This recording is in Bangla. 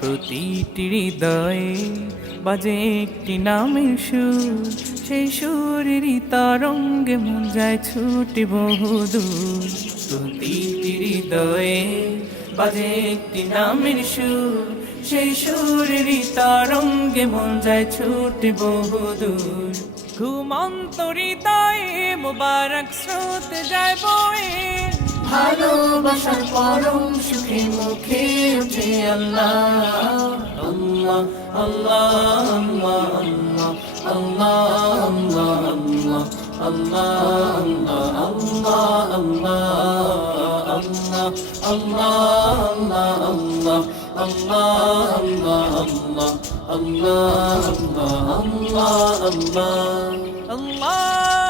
প্রতিটি হৃদয়ে বাজে একটি নামের সুর, সেই সুরেরই তরঙ্গে মন যায় ছুটে বহুদূর। প্রতিটি হৃদয়ে বাজে একটি নামের সুর, সেই সুরেরই তরঙ্গে মন যায় ছুটে বহুদূর। ঘুমন্ত হৃদয়ে মোবারক স্রোত যায় বয়ে, ভালোবাসার পরম সুখে মুখে উঠে আল্লাহ আল্লাহ আল্লাহ আল্লাহ আল্লাহ আল্লাহ আল্লাহ আল্লাহ আল্লাহ আল্লাহ আল্লাহ আল্লাহ আল্লাহ আল্লাহ আল্লাহ আল্লাহ আল্লাহ আল্লাহ আল্লাহ